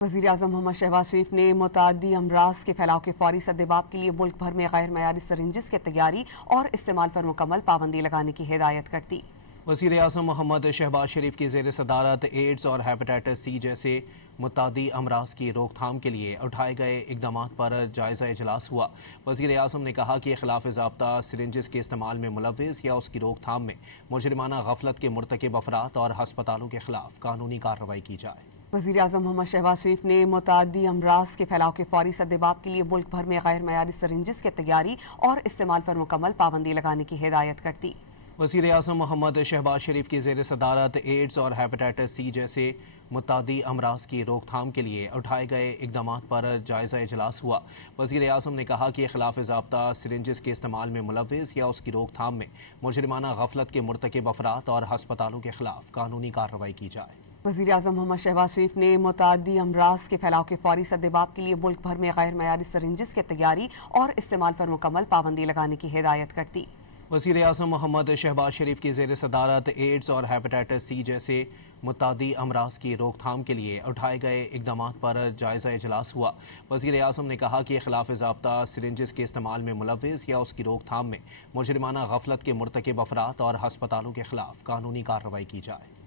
वज़ीर-ए-आज़म मोहम्मद शहबाज शरीफ ने मुतअद्दी अमराज के फैलाव के फौरी सद्देबाब के लिए मुल्क भर में गैर मयारी सिरिंजेस की तैयारी और इस्तेमाल पर मुकम्मल पाबंदी लगाने की हिदायत कर दी। वज़ीर-ए-आज़म मोहम्मद शहबाज शरीफ की ज़ेर सदारत एड्स और हेपेटाइटिस सी जैसे मुतअद्दी अमराज की रोकथाम के लिए उठाए गए इक़दामात पर जायज़ा इजलास हुआ। वज़ीर-ए-आज़म ने कहा कि खिलाफ ज़ाब्ता सिरिंजेस के इस्तेमाल में मुलव्विस या उसकी रोकथाम में मुजरिमाना गफलत के मुर्तकिब अफराद और हस्पतालों के खिलाफ कानूनी कार्रवाई की जाए। वज़ीर-ए-आज़म मोहम्मद शहबाज शरीफ ने मुतअद्दी अमराज के फैलाव के फौरी सद्देबाब के लिए मुल्क भर में गैर मयारी सिरिंजेस की तैयारी और इस्तेमाल पर मुकम्मल पाबंदी लगाने की हिदायत कर दी। वज़ीर-ए-आज़म मोहम्मद शहबाज शरीफ की ज़ेर सदारत एड्स और हेपेटाइटिस सी जैसे मुतअद्दी अमराज की रोकथाम के लिए उठाए गए इक़दामात पर जायज़ा इजलास हुआ। वज़ीर-ए-आज़म ने कहा कि खिलाफ ज़ाब्ता सिरिंजेस के इस्तेमाल में मुलव्विस या उसकी रोकथाम में मुजरिमाना गफलत के मुर्तकिब अफराद और हस्पतालों के खिलाफ कानूनी कार्रवाई की जाए। वज़ीर-ए-आज़म मोहम्मद शहबाज शरीफ ने मुतअद्दी अमराज के फैलाव के फौरी सद्देबाब के लिए मुल्क भर में गैर मयारी सिरिंजेस की तैयारी और इस्तेमाल पर मुकम्मल पाबंदी लगाने की हिदायत कर दी। वज़ीर-ए-आज़म मोहम्मद शहबाज शरीफ की ज़ेर सदारत एड्स और हेपेटाइटिस सी जैसे मुतअद्दी अमराज की रोकथाम के लिए उठाए गए इक़दामात पर जायज़ा इजलास हुआ। वज़ीर-ए-आज़म ने कहा कि खिलाफ ज़ाब्ता सिरिंजेस के इस्तेमाल में मुलव्विस या उसकी रोकथाम में मुजरिमाना गफलत के मुर्तकिब अफराद और हस्पतालों के खिलाफ कानूनी कार्रवाई की जाए।